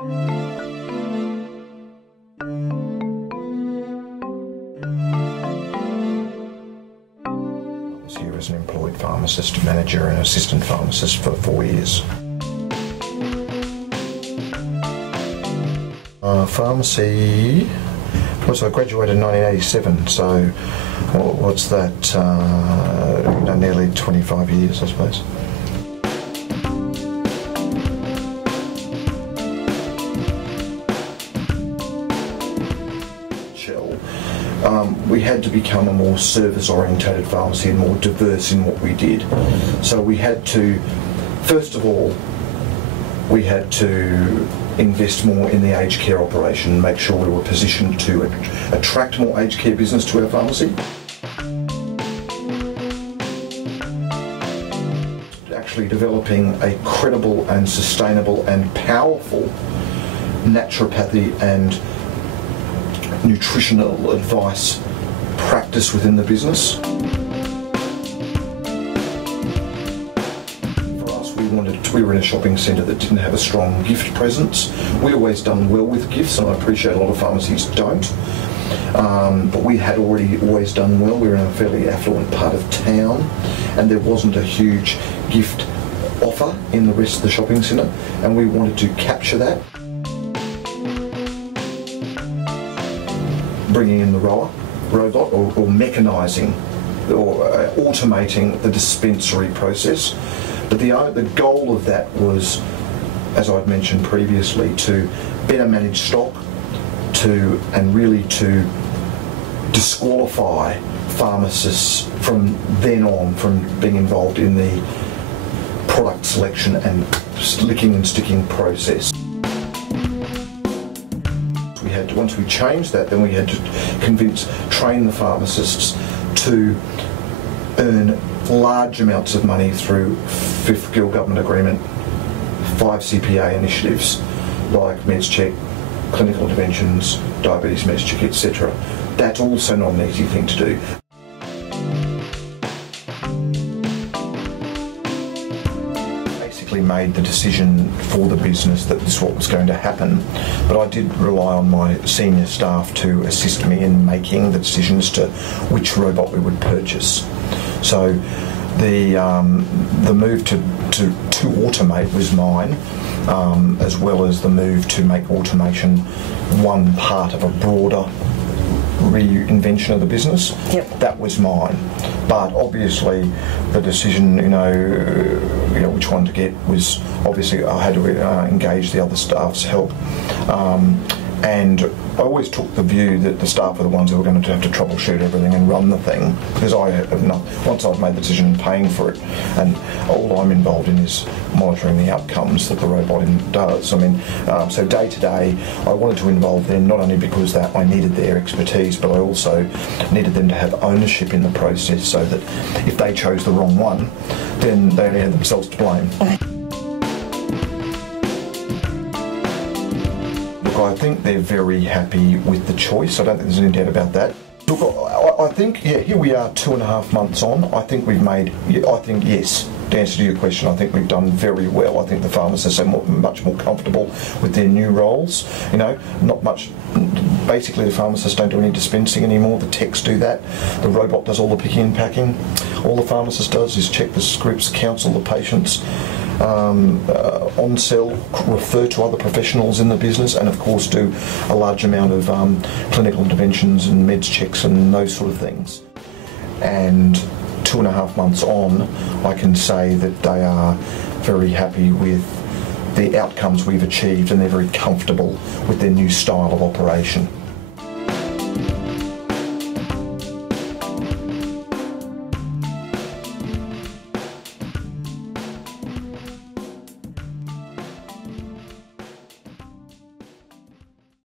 I was here as an employed pharmacist, manager and assistant pharmacist for 4 years. Pharmacy, so I graduated in 1987, so what's that, nearly 25 years I suppose. We had to become a more service-orientated pharmacy and more diverse in what we did. So we had to, first of all, we had to invest more in the aged care operation, make sure we were positioned to attract more aged care business to our pharmacy. Actually developing a credible and sustainable and powerful naturopathy and nutritional advice practice within the business. For us, we were in a shopping centre that didn't have a strong gift presence. We always done well with gifts, and I appreciate a lot of pharmacies don't. But we had always done well. We were in a fairly affluent part of town, and there wasn't a huge gift offer in the rest of the shopping centre, and we wanted to capture that. Bringing in the Rowa robot or mechanising or automating the dispensary process. But the goal of that was, as I'd mentioned previously, to better manage stock and really to disqualify pharmacists from then on from being involved in the product selection and licking and sticking process. Once we changed that, then we had to train the pharmacists to earn large amounts of money through 5th Guild Government Agreement, 5 CPA initiatives like Meds Check, clinical interventions, diabetes Meds Check, etc. That's also not an easy thing to do. Made the decision for the business that this is what was going to happen, but I did rely on my senior staff to assist me in making the decisions to which robot we would purchase. So the move to automate was mine, as well as the move to make automation one part of a broader reinvention of the business. Yep. That was mine. But obviously the decision, which one to get was obviously I had to engage the other staff's help. And I always took the view that the staff are the ones who were going to have to troubleshoot everything and run the thing, because once I've made the decision and paying for it, and all I'm involved in is monitoring the outcomes that the robot does. So day to day, I wanted to involve them not only because that I needed their expertise, but I also needed them to have ownership in the process, so that if they chose the wrong one, then they only had themselves to blame. I think they're very happy with the choice. I don't think there's any doubt about that. Look, I think, here we are 2.5 months on. I think yes, to answer to your question, I think we've done very well. I think the pharmacists are much more comfortable with their new roles. Not much. Basically, the pharmacists don't do any dispensing anymore. The techs do that. The robot does all the picking and packing. All the pharmacist does is check the scripts, counsel the patients, on sell, refer to other professionals in the business, and of course do a large amount of clinical interventions and meds checks and those sort of things. And 2.5 months on, I can say that they are very happy with the outcomes we've achieved, and they're very comfortable with their new style of operation.